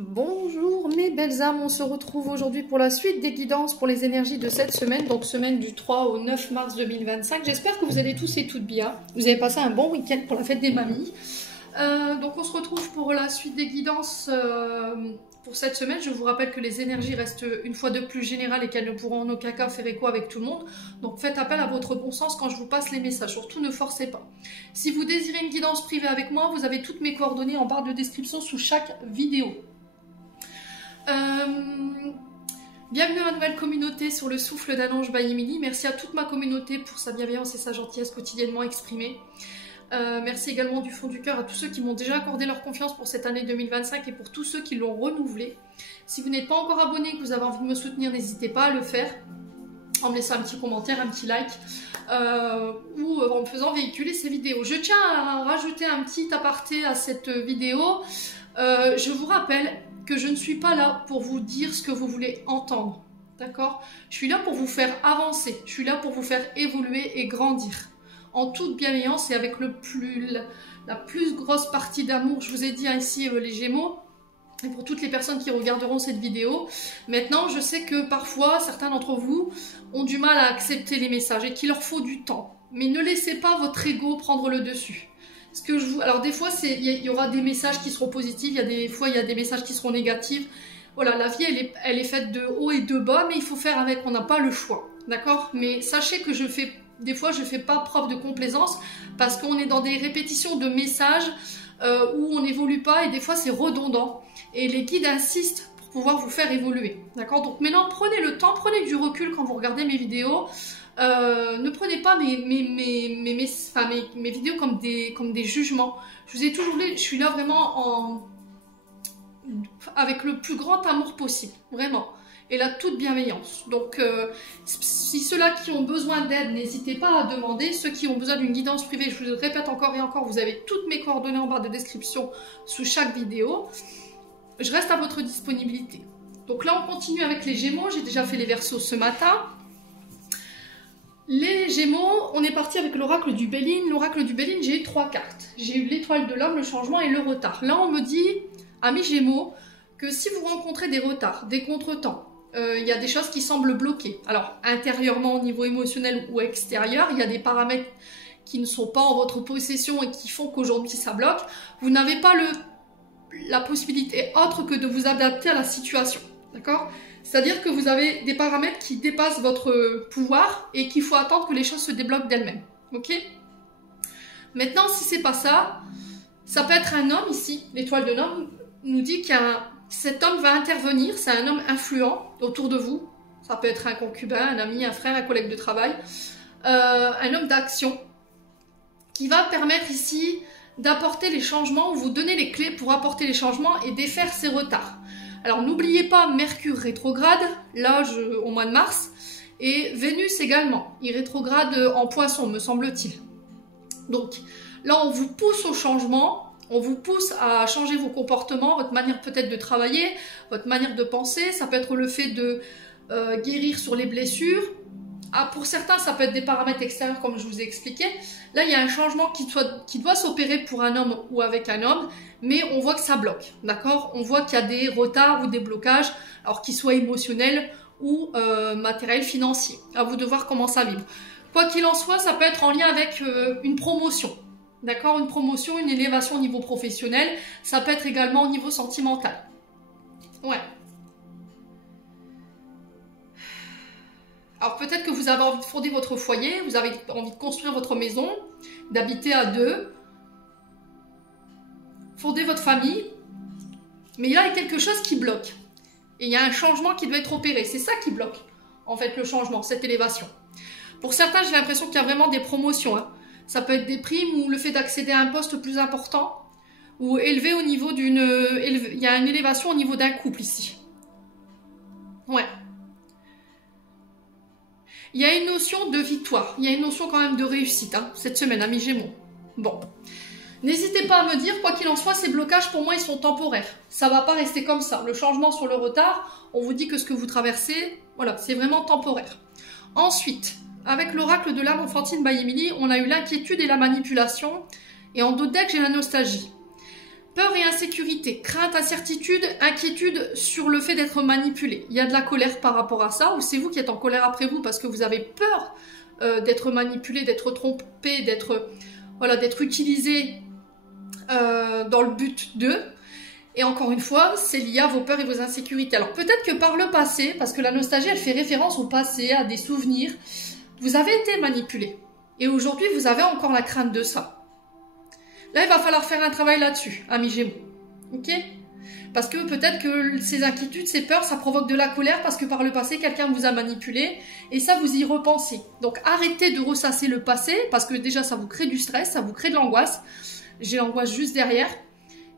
Bonjour mes belles âmes, on se retrouve aujourd'hui pour la suite des guidances pour les énergies de cette semaine, donc semaine du 3 au 9 mars 2025. J'espère que vous allez tous et toutes bien, vous avez passé un bon week-end pour la fête des mamies. Donc on se retrouve pour la suite des guidances pour cette semaine. Je vous rappelle que les énergies restent une fois de plus générales et qu'elles ne pourront en aucun cas faire écho avec tout le monde. Donc faites appel à votre bon sens quand je vous passe les messages, surtout ne forcez pas. Si vous désirez une guidance privée avec moi, vous avez toutes mes coordonnées en barre de description sous chaque vidéo. Bienvenue à ma nouvelle communauté sur le souffle d'un ange by Emily. Merci à toute ma communauté pour sa bienveillance et sa gentillesse quotidiennement exprimée. Merci également du fond du cœur à tous ceux qui m'ont déjà accordé leur confiance pour cette année 2025 et pour tous ceux qui l'ont renouvelée. Si vous n'êtes pas encore abonné et que vous avez envie de me soutenir, n'hésitez pas à le faire en me laissant un petit commentaire, un petit like ou en me faisant véhiculer ces vidéos. Je tiens à rajouter un petit aparté à cette vidéo. Je vous rappelle que je ne suis pas là pour vous dire ce que vous voulez entendre, d'accord? Je suis là pour vous faire avancer, je suis là pour vous faire évoluer et grandir, en toute bienveillance et avec la plus grosse partie d'amour. Je vous ai dit ici les Gémeaux, et pour toutes les personnes qui regarderont cette vidéo. Maintenant, je sais que parfois, certains d'entre vous ont du mal à accepter les messages et qu'il leur faut du temps. Mais ne laissez pas votre ego prendre le dessus. Alors des fois, il y aura des messages qui seront positifs, des fois il y a des messages qui seront négatifs. Voilà, la vie elle est faite de haut et de bas, mais il faut faire avec, on n'a pas le choix, d'accord? Mais sachez que des fois je fais pas preuve de complaisance parce qu'on est dans des répétitions de messages où on n'évolue pas et des fois c'est redondant. Et les guides insistent pour pouvoir vous faire évoluer, d'accord? Donc maintenant prenez le temps, prenez du recul quand vous regardez mes vidéos. Ne prenez pas mes vidéos comme des jugements. Je vous ai toujours dit, je suis là vraiment avec le plus grand amour possible, vraiment, et la toute bienveillance. Donc, si ceux-là qui ont besoin d'aide, n'hésitez pas à demander. Ceux qui ont besoin d'une guidance privée, je vous le répète encore et encore, vous avez toutes mes coordonnées en barre de description sous chaque vidéo. Je reste à votre disponibilité. Donc là, on continue avec les Gémeaux. J'ai déjà fait les Verseaux ce matin. Les Gémeaux, on est parti avec l'oracle du Béline. L'oracle du Béline, j'ai eu 3 cartes. J'ai eu l'étoile de l'homme, le changement et le retard. Là, on me dit, amis Gémeaux, que si vous rencontrez des retards, des contretemps, il y a des choses qui semblent bloquer. Alors, intérieurement, au niveau émotionnel ou extérieur, il y a des paramètres qui ne sont pas en votre possession et qui font qu'aujourd'hui, ça bloque. Vous n'avez pas la possibilité autre que de vous adapter à la situation. D'accord ? C'est-à-dire que vous avez des paramètres qui dépassent votre pouvoir et qu'il faut attendre que les choses se débloquent d'elles-mêmes. Ok? Maintenant, si c'est pas ça, ça peut être un homme ici. L'étoile de l'homme nous dit cet homme va intervenir. C'est un homme influent autour de vous. Ça peut être un concubin, un ami, un frère, un collègue de travail. Un homme d'action qui va permettre ici d'apporter les changements ou vous donner les clés pour apporter les changements et défaire ces retards. Alors n'oubliez pas Mercure rétrograde, là au mois de mars, et Vénus également, il rétrograde en Poisson, me semble-t-il. Donc là on vous pousse au changement, on vous pousse à changer vos comportements, votre manière peut-être de travailler, votre manière de penser, ça peut être le fait de guérir sur les blessures. Ah, pour certains, ça peut être des paramètres extérieurs comme je vous ai expliqué. Là, il y a un changement qui doit s'opérer pour un homme ou avec un homme, mais on voit que ça bloque, d'accord? On voit qu'il y a des retards ou des blocages, alors qu'ils soient émotionnels ou matériels, financiers. À vous de voir comment ça vibre. Quoi qu'il en soit, ça peut être en lien avec une promotion, d'accord? Une promotion, une élévation au niveau professionnel. Ça peut être également au niveau sentimental. Ouais. Alors peut-être que vous avez envie de fonder votre foyer, vous avez envie de construire votre maison, d'habiter à deux, fonder votre famille, mais là il y a quelque chose qui bloque. Et il y a un changement qui doit être opéré, c'est ça qui bloque, en fait, le changement, cette élévation. Pour certains, j'ai l'impression qu'il y a vraiment des promotions. Hein. Ça peut être des primes ou le fait d'accéder à un poste plus important, ou élevé au niveau il y a une élévation au niveau d'un couple ici. Ouais. Il y a une notion de victoire, il y a une notion quand même de réussite, hein, cette semaine, amis Gémeaux. Bon, n'hésitez pas à me dire, quoi qu'il en soit, ces blocages, pour moi, ils sont temporaires. Ça ne va pas rester comme ça. Le changement sur le retard, on vous dit que ce que vous traversez, voilà, c'est vraiment temporaire. Ensuite, avec l'oracle de l'âme enfantine by Emily, on a eu l'inquiétude et la manipulation. Et en dos de deck, j'ai la nostalgie. Peur et insécurité, crainte, incertitude, inquiétude sur le fait d'être manipulé. Il y a de la colère par rapport à ça, ou c'est vous qui êtes en colère après vous parce que vous avez peur d'être manipulé, d'être trompé, d'être utilisé dans le but d'eux. Et encore une fois, c'est lié à vos peurs et vos insécurités. Alors peut-être que par le passé, parce que la nostalgie, elle fait référence au passé, à des souvenirs, vous avez été manipulé. Et aujourd'hui, vous avez encore la crainte de ça. Là, il va falloir faire un travail là-dessus, amis Gémeaux. Ok? Parce que peut-être que ces inquiétudes, ces peurs, ça provoque de la colère parce que par le passé, quelqu'un vous a manipulé et ça, vous y repensez. Donc arrêtez de ressasser le passé parce que déjà, ça vous crée du stress, ça vous crée de l'angoisse. J'ai l'angoisse juste derrière.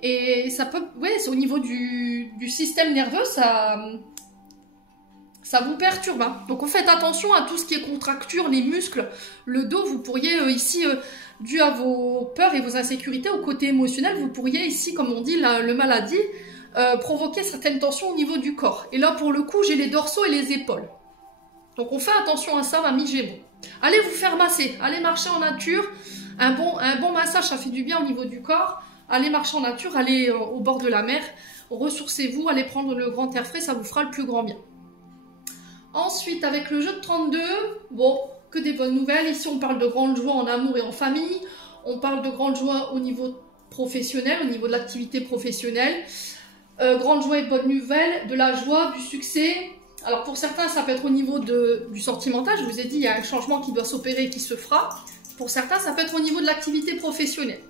Et ça peut, ouais, c'est au niveau du système nerveux, ça vous perturbe. Hein. Donc, faites attention à tout ce qui est contracture, les muscles, le dos. Vous pourriez ici, dû à vos peurs et vos insécurités, au côté émotionnel, vous pourriez ici, comme on dit, le maladie, provoquer certaines tensions au niveau du corps. Et là, pour le coup, j'ai les dorsaux et les épaules. Donc, on fait attention à ça, amis Gémeaux. Allez vous faire masser, allez marcher en nature. Un bon massage, ça fait du bien au niveau du corps. Allez marcher en nature, allez au bord de la mer, ressourcez-vous, allez prendre le grand air frais, ça vous fera le plus grand bien. Ensuite, avec le jeu de 32, bon, que des bonnes nouvelles. Ici, on parle de grande joie en amour et en famille. On parle de grande joie au niveau professionnel, au niveau de l'activité professionnelle. Grande joie et bonne nouvelle, de la joie, du succès. Alors, pour certains, ça peut être au niveau du sentimental. Je vous ai dit, il y a un changement qui doit s'opérer et qui se fera. Pour certains, ça peut être au niveau de l'activité professionnelle.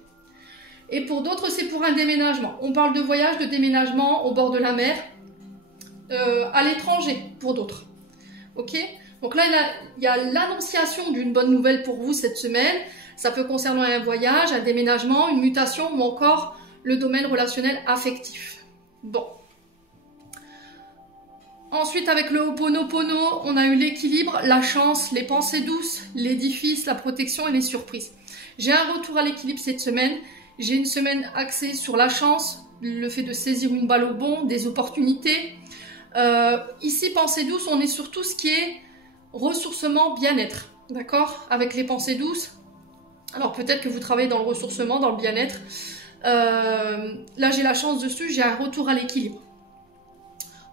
Et pour d'autres, c'est pour un déménagement. On parle de voyage, de déménagement au bord de la mer, à l'étranger pour d'autres. Ok? Donc là, il y a l'annonciation d'une bonne nouvelle pour vous cette semaine. Ça peut concerner un voyage, un déménagement, une mutation ou encore le domaine relationnel affectif. Bon. Ensuite, avec le Ho'oponopono, on a eu l'équilibre, la chance, les pensées douces, l'édifice, la protection et les surprises. J'ai un retour à l'équilibre cette semaine. J'ai une semaine axée sur la chance, le fait de saisir une balle au bond, des opportunités. Ici, pensée douce, on est sur tout ce qui est ressourcement, bien-être. D'accord? Avec les pensées douces. Alors peut-être que vous travaillez dans le ressourcement, dans le bien-être. Là, j'ai la chance dessus, j'ai un retour à l'équilibre.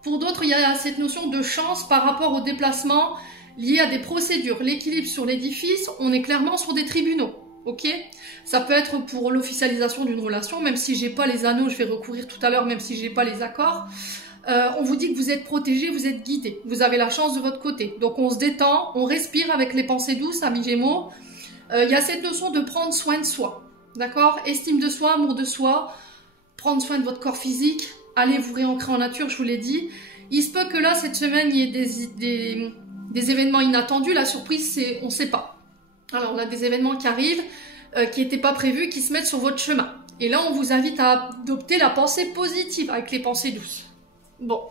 Pour d'autres, il y a cette notion de chance par rapport au déplacement lié à des procédures. L'équilibre sur l'édifice, on est clairement sur des tribunaux. Ok, ça peut être pour l'officialisation d'une relation, même si j'ai pas les anneaux, je vais recourir tout à l'heure, même si j'ai pas les accords. On vous dit que vous êtes protégé, vous êtes guidé, vous avez la chance de votre côté. Donc on se détend, on respire avec les pensées douces, amis Gémeaux. Il y a cette notion de prendre soin de soi, d'accord? Estime de soi, amour de soi, prendre soin de votre corps physique, allez vous réancrer en nature, je vous l'ai dit. Il se peut que là, cette semaine, il y ait des événements inattendus. La surprise, c'est on ne sait pas. Alors, on a des événements qui arrivent, qui n'étaient pas prévus, qui se mettent sur votre chemin. Et là, on vous invite à adopter la pensée positive avec les pensées douces. Bon.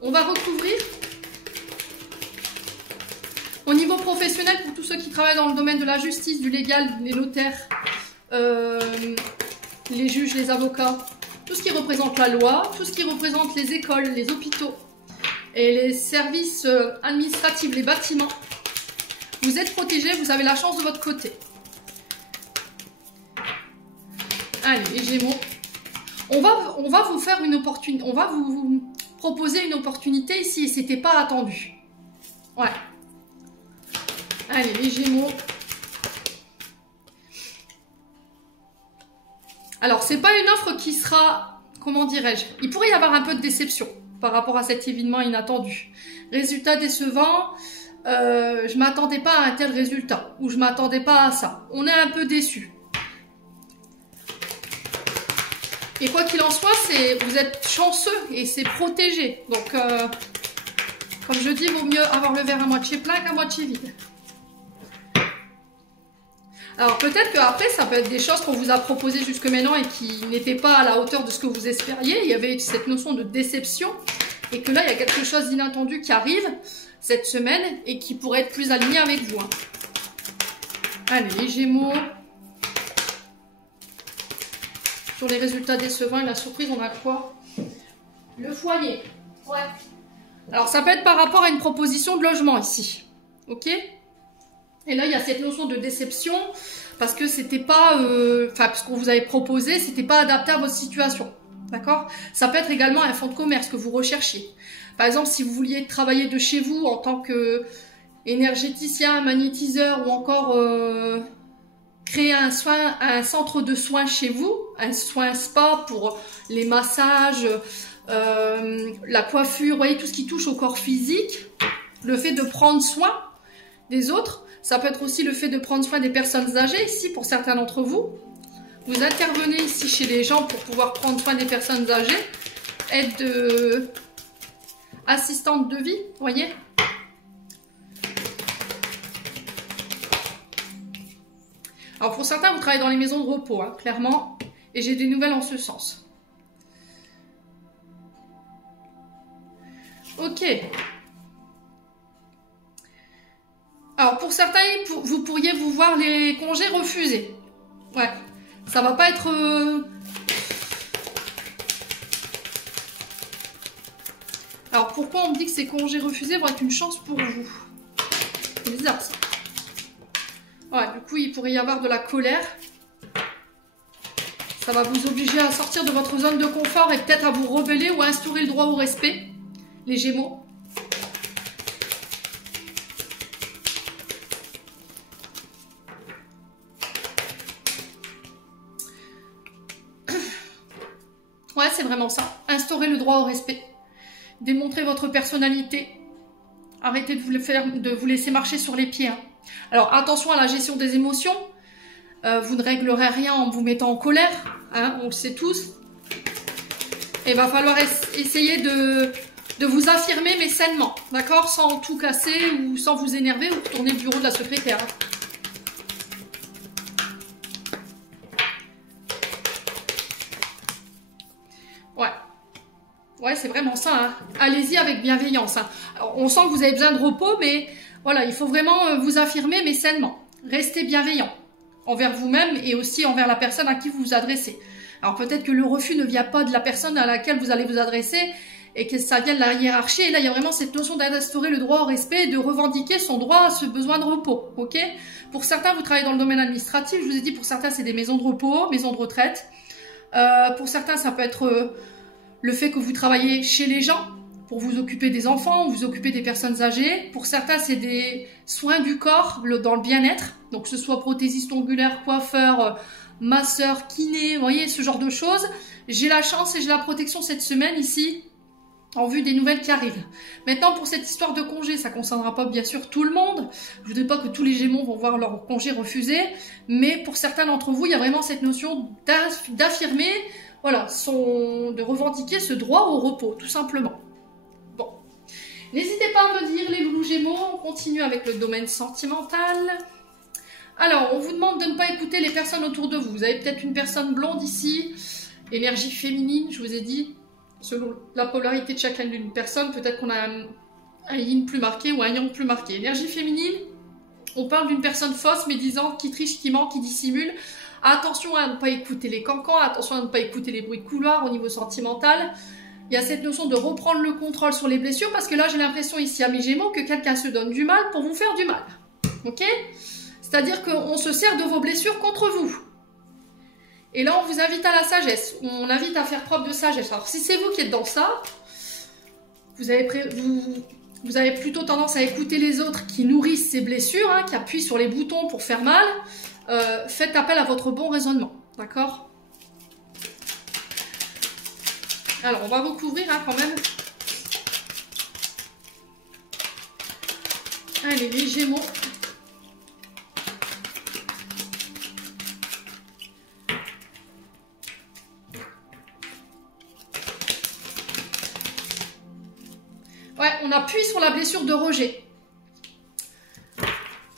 On va recouvrir. Au niveau professionnel, pour tous ceux qui travaillent dans le domaine de la justice, du légal, les notaires, les juges, les avocats, tout ce qui représente la loi, tout ce qui représente les écoles, les hôpitaux et les services administratifs, les bâtiments. Vous êtes protégés, vous avez la chance de votre côté. Allez, les Gémeaux. On va vous faire une opportunité, on va vous proposer une opportunité ici et c'était pas attendu. Ouais. Allez, les Gémeaux. Alors, c'est pas une offre qui sera, comment dirais-je, il pourrait y avoir un peu de déception par rapport à cet événement inattendu. Résultat décevant. Je m'attendais pas à un tel résultat, ou je m'attendais pas à ça. On est un peu déçus. Et quoi qu'il en soit, vous êtes chanceux et c'est protégé. Donc, comme je dis, il vaut mieux avoir le verre à moitié plein qu'à moitié vide. Alors peut-être qu'après, ça peut être des choses qu'on vous a proposées jusque maintenant et qui n'étaient pas à la hauteur de ce que vous espériez. Il y avait cette notion de déception et que là, il y a quelque chose d'inattendu qui arrive cette semaine et qui pourrait être plus aligné avec vous. Allez, les Gémeaux. Sur les résultats décevants et la surprise, on a quoi? Le foyer. Ouais. Alors, ça peut être par rapport à une proposition de logement ici. Ok? Et là, il y a cette notion de déception. parce que c'était pas, parce qu'on vous avait proposé, c'était pas adapté à votre situation. D'accord? Ça peut être également un fonds de commerce que vous recherchiez. Par exemple, si vous vouliez travailler de chez vous en tant que énergéticien, magnétiseur ou encore créer un centre de soins chez vous, un soin spa pour les massages, la coiffure, vous voyez, tout ce qui touche au corps physique, le fait de prendre soin des autres, ça peut être aussi le fait de prendre soin des personnes âgées, ici pour certains d'entre vous. Vous intervenez ici chez les gens pour pouvoir prendre soin des personnes âgées, aide assistante de vie, vous voyez. Alors pour certains, vous travaillez dans les maisons de repos, hein, clairement, et j'ai des nouvelles en ce sens. Ok. Alors pour certains, vous pourriez vous voir les congés refusés. Ouais, ça va pas être... Alors pourquoi on me dit que ces congés refusés vont être une chance pour vous? C'est bizarre ça. Ouais, du coup, il pourrait y avoir de la colère. Ça va vous obliger à sortir de votre zone de confort et peut-être à vous rebeller ou à instaurer le droit au respect, les Gémeaux. Ouais, c'est vraiment ça. Instaurer le droit au respect. Démontrer votre personnalité. Arrêtez de vous laisser marcher sur les pieds. Hein. Alors, attention à la gestion des émotions. Vous ne réglerez rien en vous mettant en colère. Hein, on le sait tous. Il va falloir essayer de vous affirmer, mais sainement. D'accord? Sans tout casser ou sans vous énerver ou retourner le bureau de la secrétaire. Hein. Ouais, c'est vraiment ça. Hein. Allez-y avec bienveillance. Hein. Alors, on sent que vous avez besoin de repos, mais voilà, il faut vraiment vous affirmer, mais sainement. Restez bienveillant envers vous-même et aussi envers la personne à qui vous vous adressez. Alors peut-être que le refus ne vient pas de la personne à laquelle vous allez vous adresser et que ça vient de la hiérarchie. Et là, il y a vraiment cette notion d'instaurer le droit au respect et de revendiquer son droit à ce besoin de repos. Ok? Pour certains, vous travaillez dans le domaine administratif. Je vous ai dit, pour certains, c'est des maisons de repos, maisons de retraite. Pour certains, ça peut être... le fait que vous travaillez chez les gens pour vous occuper des enfants, vous occuper des personnes âgées. Pour certains, c'est des soins du corps dans le bien-être. Donc, que ce soit prothésiste ongulaire, coiffeur, masseur, kiné, vous voyez, ce genre de choses. J'ai la chance et j'ai la protection cette semaine ici, en vue des nouvelles qui arrivent. Maintenant, pour cette histoire de congé, ça ne concernera pas bien sûr tout le monde. Je ne voudrais pas que tous les Gémeaux vont voir leur congé refusé. Mais pour certains d'entre vous, il y a vraiment cette notion d'affirmer... Voilà, de revendiquer ce droit au repos, tout simplement. Bon. N'hésitez pas à me dire, les loulous Gémeaux, on continue avec le domaine sentimental. Alors, on vous demande de ne pas écouter les personnes autour de vous. Vous avez peut-être une personne blonde ici, énergie féminine, je vous ai dit, selon la polarité de chacune d'une personne, peut-être qu'on a un yin plus marqué ou un yang plus marqué. Énergie féminine, on parle d'une personne fausse, médisante, qui triche, qui ment, qui dissimule. Attention à ne pas écouter les cancans, attention à ne pas écouter les bruits de couloir au niveau sentimental. Il y a cette notion de reprendre le contrôle sur les blessures parce que là, j'ai l'impression ici à mes Gémeaux que quelqu'un se donne du mal pour vous faire du mal. Ok? C'est-à-dire qu'on se sert de vos blessures contre vous. Et là, on vous invite à la sagesse. On invite à faire preuve de sagesse. Alors, si c'est vous qui êtes dans ça, vous avez plutôt tendance à écouter les autres qui nourrissent ces blessures, hein, qui appuient sur les boutons pour faire mal. Faites appel à votre bon raisonnement, d'accord? Alors, on va recouvrir hein, quand même. Allez, les Gémeaux. Ouais, on appuie sur la blessure de rejet.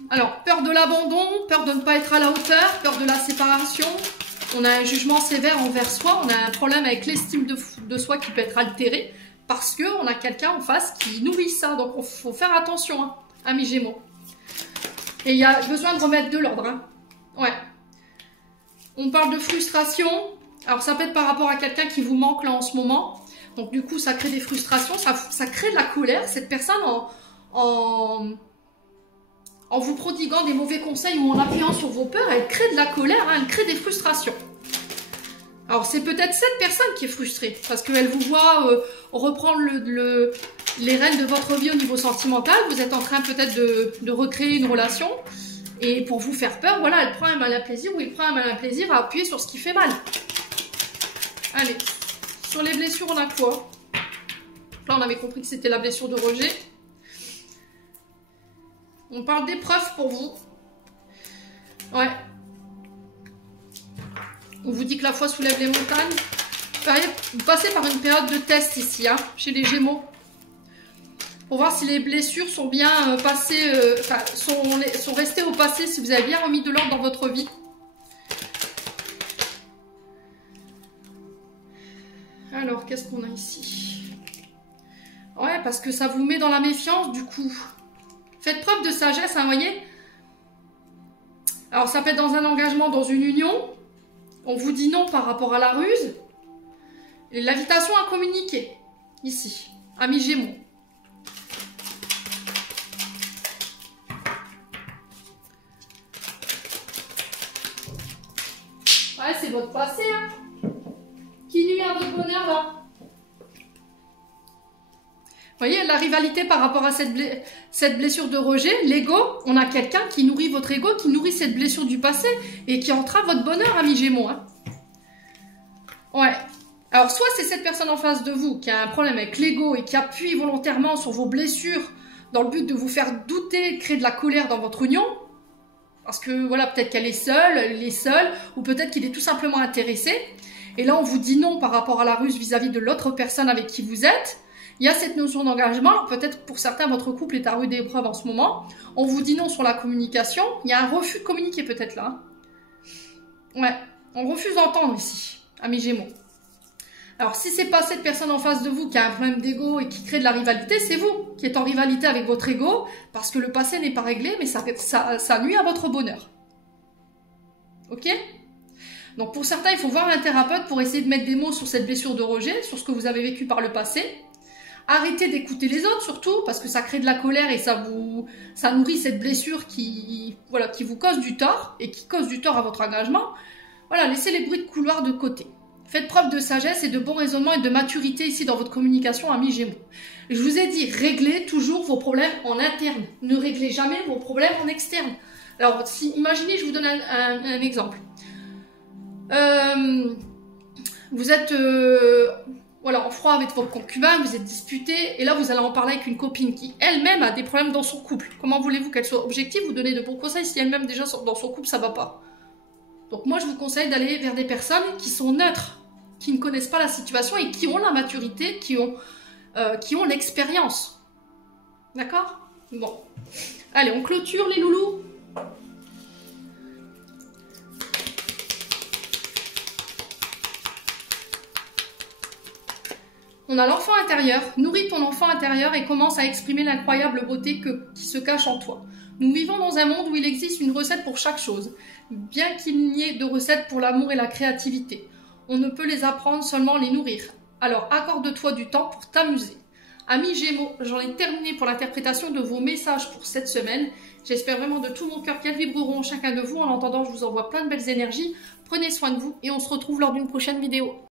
Alors, peur de l'abandon, peur de ne pas être à la hauteur, peur de la séparation. On a un jugement sévère envers soi, on a un problème avec l'estime de soi qui peut être altéré parce qu'on a quelqu'un en face qui nourrit ça. Donc, il faut faire attention, hein, amis Gémeaux. Et il y a besoin de remettre de l'ordre. Hein. Ouais. On parle de frustration. Alors, ça peut être par rapport à quelqu'un qui vous manque là en ce moment. Donc, du coup, ça crée des frustrations, ça crée de la colère. Cette personne en vous prodiguant des mauvais conseils ou en appuyant sur vos peurs, elle crée de la colère, hein, elle crée des frustrations. Alors c'est peut-être cette personne qui est frustrée, parce qu'elle vous voit reprendre les rênes de votre vie au niveau sentimental, vous êtes en train peut-être de recréer une relation, et pour vous faire peur, voilà, elle prend un malin plaisir ou il prend un malin plaisir à appuyer sur ce qui fait mal. Allez, sur les blessures on a quoi? Là on avait compris que c'était la blessure de rejet. On parle d'épreuves pour vous. Ouais. On vous dit que la foi soulève les montagnes. Vous passez par une période de test ici, hein, chez les Gémeaux. Pour voir si les blessures sont bien passées, sont restées au passé, si vous avez bien remis de l'ordre dans votre vie. Alors, qu'est-ce qu'on a ici? Ouais, parce que ça vous met dans la méfiance, du coup. Faites preuve de sagesse, hein, voyez. Alors, ça peut être dans un engagement, dans une union. On vous dit non par rapport à la ruse. Et l'invitation à communiquer, ici, amis Gémeaux. Ouais, c'est votre passé, hein. Qui nuit à votre bonheur, là? Vous voyez, la rivalité par rapport à cette blessure de rejet, l'ego, on a quelqu'un qui nourrit votre ego, qui nourrit cette blessure du passé et qui entrave votre bonheur, amis Gémeaux. Hein. Ouais. Alors, soit c'est cette personne en face de vous qui a un problème avec l'ego et qui appuie volontairement sur vos blessures dans le but de vous faire douter, de créer de la colère dans votre union. Parce que, voilà, peut-être qu'elle est seule, ou peut-être qu'il est tout simplement intéressé. Et là, on vous dit non par rapport à la ruse vis-à-vis de l'autre personne avec qui vous êtes. Il y a cette notion d'engagement, peut-être pour certains, votre couple est à rude épreuve en ce moment. On vous dit non sur la communication. Il y a un refus de communiquer peut-être là. Ouais, on refuse d'entendre ici, amis Gémeaux. Alors, si c'est pas cette personne en face de vous qui a un problème d'ego et qui crée de la rivalité, c'est vous qui êtes en rivalité avec votre ego, parce que le passé n'est pas réglé, mais ça nuit à votre bonheur. Ok ? Donc, pour certains, il faut voir un thérapeute pour essayer de mettre des mots sur cette blessure de rejet, sur ce que vous avez vécu par le passé. Arrêtez d'écouter les autres surtout, parce que ça crée de la colère et ça nourrit cette blessure qui vous cause du tort et qui cause du tort à votre engagement. Voilà, laissez les bruits de couloir de côté. Faites preuve de sagesse et de bon raisonnement et de maturité ici dans votre communication, amis Gémeaux. Je vous ai dit, réglez toujours vos problèmes en interne. Ne réglez jamais vos problèmes en externe. Alors, imaginez, je vous donne un exemple. Vous êtes... Voilà, en froid avec votre concubin, vous êtes disputé, et là vous allez en parler avec une copine qui elle-même a des problèmes dans son couple. Comment voulez-vous qu'elle soit objective, vous donner de bons conseils si elle-même déjà dans son couple ça va pas? Donc moi je vous conseille d'aller vers des personnes qui sont neutres, qui ne connaissent pas la situation et qui ont la maturité, qui ont l'expérience. D'accord? Bon. Allez, on clôture les loulous. On a l'enfant intérieur. Nourris ton enfant intérieur et commence à exprimer l'incroyable beauté qui se cache en toi. Nous vivons dans un monde où il existe une recette pour chaque chose, bien qu'il n'y ait de recette pour l'amour et la créativité. On ne peut les apprendre, seulement les nourrir. Alors accorde-toi du temps pour t'amuser. Amis Gémeaux, j'en ai terminé pour l'interprétation de vos messages pour cette semaine. J'espère vraiment de tout mon cœur qu'elles vibreront chacun de vous. En entendant, je vous envoie plein de belles énergies. Prenez soin de vous et on se retrouve lors d'une prochaine vidéo.